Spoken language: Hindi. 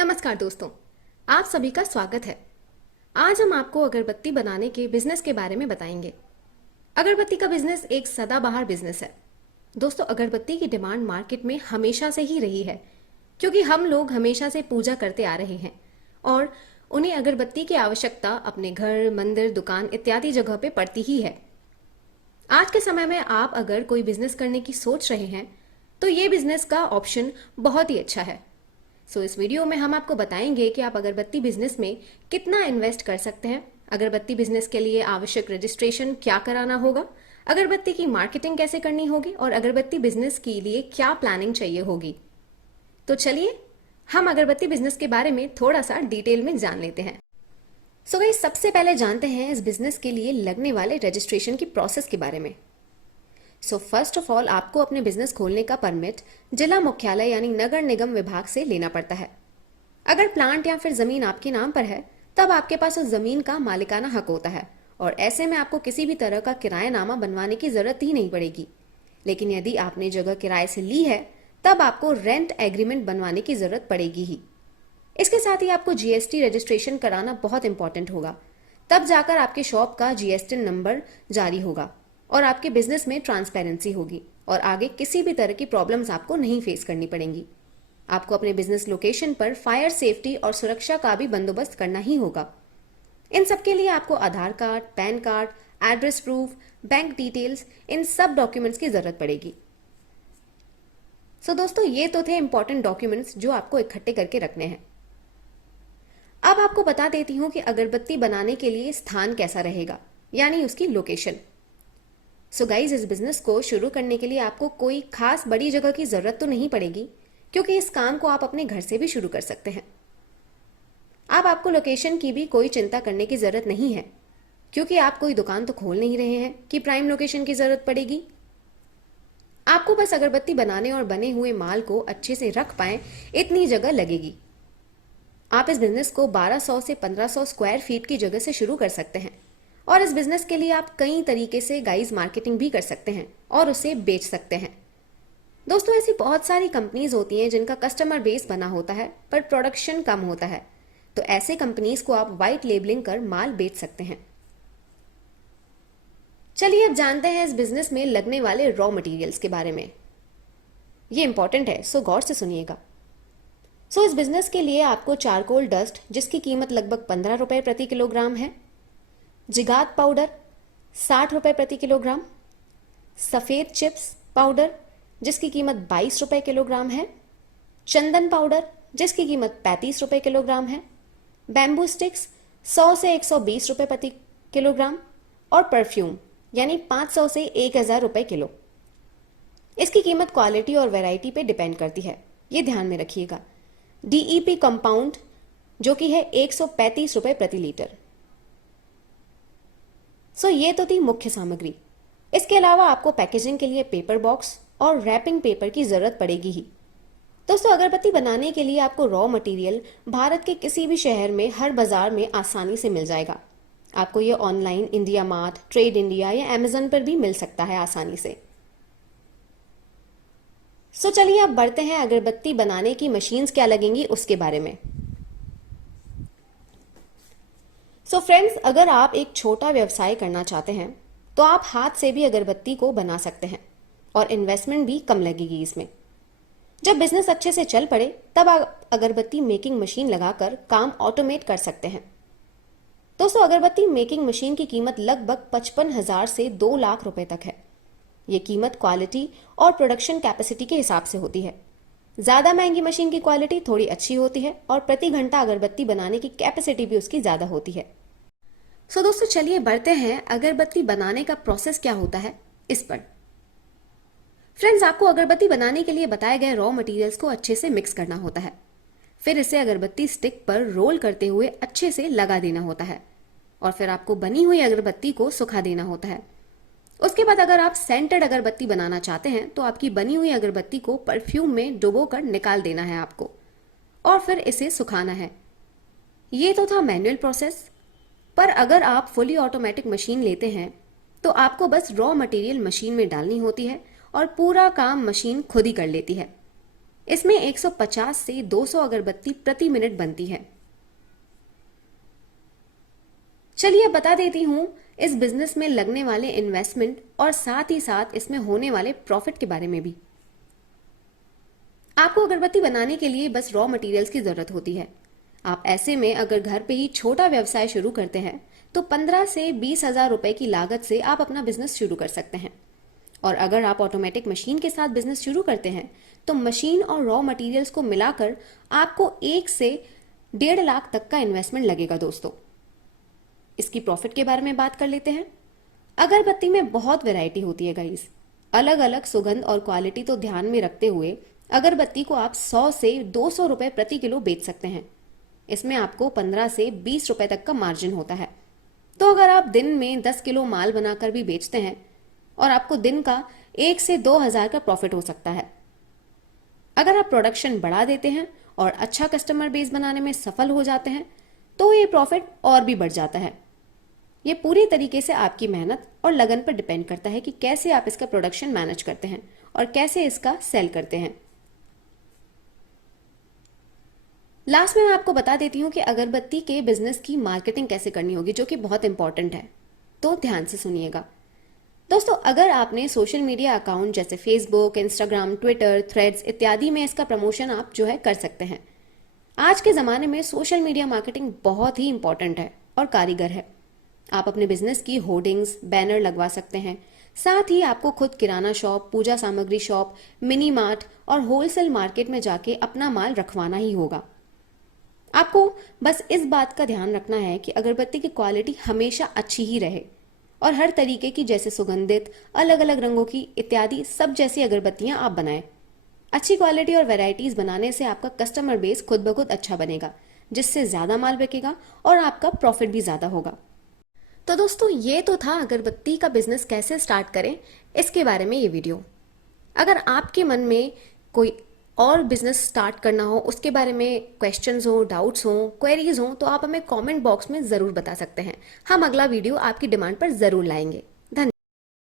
नमस्कार दोस्तों, आप सभी का स्वागत है। आज हम आपको अगरबत्ती बनाने के बिजनेस के बारे में बताएंगे। अगरबत्ती का बिजनेस एक सदाबहार बिजनेस है। दोस्तों, अगरबत्ती की डिमांड मार्केट में हमेशा से ही रही है, क्योंकि हम लोग हमेशा से पूजा करते आ रहे हैं और उन्हें अगरबत्ती की आवश्यकता अपने घर, मंदिर, दुकान इत्यादि जगह पे पड़ती ही है। आज के समय में आप अगर कोई बिजनेस करने की सोच रहे हैं तो ये बिजनेस का ऑप्शन बहुत ही अच्छा है। इस वीडियो में हम आपको बताएंगे कि आप अगरबत्ती बिजनेस में कितना इन्वेस्ट कर सकते हैं, अगरबत्ती बिजनेस के लिए आवश्यक रजिस्ट्रेशन क्या कराना होगा, अगरबत्ती की मार्केटिंग कैसे करनी होगी और अगरबत्ती बिजनेस के लिए क्या प्लानिंग चाहिए होगी। तो चलिए हम अगरबत्ती बिजनेस के बारे में थोड़ा सा डिटेल में जान लेते हैं। गाइस, सबसे पहले जानते हैं इस बिजनेस के लिए लगने वाले रजिस्ट्रेशन की प्रोसेस के बारे में। फर्स्ट ऑफ ऑल आपको अपने बिजनेस खोलने का परमिट जिला मुख्यालय यानी नगर निगम विभाग से लेना पड़ता है। अगर प्लांट या फिर जमीन आपके नाम पर है तब आपके पास उस जमीन का मालिकाना हक होता है और ऐसे में आपको किसी भी तरह का किरायानामा बनवाने की जरूरत ही नहीं पड़ेगी। लेकिन यदि आपने जगह किराए से ली है तब आपको रेंट एग्रीमेंट बनवाने की जरूरत पड़ेगी ही। इसके साथ ही आपको जीएसटी रजिस्ट्रेशन कराना बहुत इंपॉर्टेंट होगा। तब जाकर आपके शॉप का जीएसटी नंबर जारी होगा और आपके बिजनेस में ट्रांसपेरेंसी होगी और आगे किसी भी तरह की प्रॉब्लम्स आपको नहीं फेस करनी पड़ेंगी। आपको अपने बिजनेस लोकेशन पर फायर सेफ्टी और सुरक्षा का भी बंदोबस्त करना ही होगा। इन सब के लिए आपको Aadhaar card, PAN card, address proof, bank details, इन सब डॉक्यूमेंट्स की जरूरत पड़ेगी। दोस्तों, ये तो थे इंपॉर्टेंट डॉक्यूमेंट्स जो आपको इकट्ठे करके रखने हैं। अब आपको बता देती हूं कि अगरबत्ती बनाने के लिए स्थान कैसा रहेगा, यानी उसकी लोकेशन। गाइज, इस बिजनेस को शुरू करने के लिए आपको कोई खास बड़ी जगह की जरूरत तो नहीं पड़ेगी, क्योंकि इस काम को आप अपने घर से भी शुरू कर सकते हैं। अब आपको लोकेशन की भी कोई चिंता करने की जरूरत नहीं है, क्योंकि आप कोई दुकान तो खोल नहीं रहे हैं कि प्राइम लोकेशन की जरूरत पड़ेगी। आपको बस अगरबत्ती बनाने और बने हुए माल को अच्छे से रख पाए इतनी जगह लगेगी। आप इस बिजनेस को 1200 से 1500 स्क्वायर फीट की जगह से शुरू कर सकते हैं और इस बिजनेस के लिए आप कई तरीके से गाइस मार्केटिंग भी कर सकते हैं और उसे बेच सकते हैं। दोस्तों, ऐसी बहुत सारी कंपनीज होती हैं जिनका कस्टमर बेस बना होता है पर प्रोडक्शन कम होता है, तो ऐसे कंपनीज को आप व्हाइट लेबलिंग कर माल बेच सकते हैं। चलिए अब जानते हैं इस बिजनेस में लगने वाले रॉ मटेरियल्स के बारे में। ये इंपॉर्टेंट है, सो गौर से सुनिएगा। इस बिजनेस के लिए आपको चारकोल डस्ट, जिसकी कीमत लगभग 15 रुपए प्रति किलोग्राम है, जिगात पाउडर 60 रुपए प्रति किलोग्राम, सफ़ेद चिप्स पाउडर जिसकी कीमत 22 रुपए किलोग्राम है, चंदन पाउडर जिसकी कीमत 35 रुपए किलोग्राम है, बैम्बू स्टिक्स 100 से 120 रुपए प्रति किलोग्राम और परफ्यूम यानी 500 से 1000 रुपए किलो। इसकी कीमत क्वालिटी और वैरायटी पे डिपेंड करती है, ये ध्यान में रखिएगा। डीईपी कंपाउंड जो कि है 135 रुपए प्रति लीटर। ये तो थी मुख्य सामग्री। इसके अलावा आपको पैकेजिंग के लिए पेपर बॉक्स और रैपिंग पेपर की जरूरत पड़ेगी ही। दोस्तों, अगरबत्ती बनाने के लिए आपको रॉ मटेरियल भारत के किसी भी शहर में हर बाजार में आसानी से मिल जाएगा। आपको ये online India mart, trade India या अमेजन पर भी मिल सकता है आसानी से। चलिए अब बढ़ते हैं अगरबत्ती बनाने की मशीन्स क्या लगेंगी उसके बारे में। फ्रेंड्स, अगर आप एक छोटा व्यवसाय करना चाहते हैं तो आप हाथ से भी अगरबत्ती को बना सकते हैं और इन्वेस्टमेंट भी कम लगेगी इसमें। जब बिजनेस अच्छे से चल पड़े तब आप अगरबत्ती मेकिंग मशीन लगाकर काम ऑटोमेट कर सकते हैं। दोस्तों, अगरबत्ती मेकिंग मशीन की कीमत लगभग 55,000 से 2 लाख रुपए तक है। ये कीमत क्वालिटी और प्रोडक्शन कैपेसिटी के हिसाब से होती है। ज्यादा महंगी मशीन की क्वालिटी थोड़ी अच्छी होती है और प्रति घंटा अगरबत्ती बनाने की कैपेसिटी भी उसकी ज्यादा होती है। दोस्तों, चलिए बढ़ते हैं अगरबत्ती बनाने का प्रोसेस क्या होता है इस पर। फ्रेंड्स, आपको अगरबत्ती बनाने के लिए बताए गए रॉ मटेरियल्स को अच्छे से मिक्स करना होता है। फिर इसे अगरबत्ती स्टिक पर रोल करते हुए अच्छे से लगा देना होता है और फिर आपको बनी हुई अगरबत्ती को सुखा देना होता है। उसके बाद अगर आप सेंटेड अगरबत्ती बनाना चाहते हैं तो आपकी बनी हुई अगरबत्ती को परफ्यूम में डुबोकर निकाल देना है आपको और फिर इसे सुखाना है। ये तो था मैनुअल प्रोसेस, पर अगर आप फुली ऑटोमेटिक मशीन लेते हैं तो आपको बस रॉ मटेरियल मशीन में डालनी होती है और पूरा काम मशीन खुद ही कर लेती है। इसमें 150 से 200 अगरबत्ती प्रति मिनट बनती है। चलिए अब बता देती हूं इस बिजनेस में लगने वाले इन्वेस्टमेंट और साथ ही साथ इसमें होने वाले प्रॉफिट के बारे में भी। आपको अगरबत्ती बनाने के लिए बस रॉ मटेरियल्स की जरूरत होती है। आप ऐसे में अगर घर पे ही छोटा व्यवसाय शुरू करते हैं तो 15 से 20 हजार रुपए की लागत से आप अपना बिजनेस शुरू कर सकते हैं। और अगर आप ऑटोमेटिक मशीन के साथ बिजनेस शुरू करते हैं तो मशीन और रॉ मटेरियल्स को मिलाकर आपको 1 से 1.5 लाख तक का इन्वेस्टमेंट लगेगा दोस्तों। इसकी प्रॉफिट के बारे में बात कर लेते हैं। अगरबत्ती में बहुत वैरायटी होती है गाइस। अलग अलग सुगंध और क्वालिटी तो ध्यान में रखते हुए अगरबत्ती को आप 100 से 200 रुपए प्रति किलो बेच सकते हैं। इसमें आपको 15 से 20 रुपए तक का मार्जिन होता है। तो अगर आप दिन में 10 किलो माल बनाकर भी बेचते हैं और आपको दिन का 1 से 2 हजार का प्रॉफिट हो सकता है। अगर आप प्रोडक्शन बढ़ा देते हैं और अच्छा कस्टमर बेस बनाने में सफल हो जाते हैं तो ये प्रॉफिट और भी बढ़ जाता है। ये पूरी तरीके से आपकी मेहनत और लगन पर डिपेंड करता है कि कैसे आप इसका प्रोडक्शन मैनेज करते हैं और कैसे इसका सेल करते हैं। लास्ट में मैं आपको बता देती हूं कि अगरबत्ती के बिजनेस की मार्केटिंग कैसे करनी होगी, जो कि बहुत इंपॉर्टेंट है। तो ध्यान से सुनिएगा दोस्तों। अगर आपने सोशल मीडिया अकाउंट जैसे फेसबुक, इंस्टाग्राम, ट्विटर, थ्रेड्स इत्यादि में इसका प्रमोशन आप जो है कर सकते हैं। आज के ज़माने में सोशल मीडिया मार्केटिंग बहुत ही इंपॉर्टेंट है और कारीगर है। आप अपने बिजनेस की होर्डिंग्स, बैनर लगवा सकते हैं। साथ ही आपको खुद किराना शॉप, पूजा सामग्री शॉप, मिनी मार्ट और होलसेल मार्केट में जाके अपना माल रखवाना ही होगा। आपको बस इस बात का ध्यान रखना है कि अगरबत्ती की क्वालिटी हमेशा अच्छी ही रहे और हर तरीके की, जैसे सुगंधित, अलग अलग रंगों की इत्यादि सब जैसी अगरबत्तियां आप बनाएं। अच्छी क्वालिटी और वैरायटीज बनाने से आपका कस्टमर बेस खुद ब खुद अच्छा बनेगा, जिससे ज्यादा माल बिकेगा और आपका प्रॉफिट भी ज्यादा होगा। तो दोस्तों ये तो था अगरबत्ती का बिजनेस कैसे स्टार्ट करें इसके बारे में ये वीडियो। अगर आपके मन में कोई और बिजनेस स्टार्ट करना हो, उसके बारे में क्वेश्चंस हो, डाउट्स हो, क्वेरीज हो, तो आप हमें कमेंट बॉक्स में ज़रूर बता सकते हैं। हम अगला वीडियो आपकी डिमांड पर ज़रूर लाएंगे।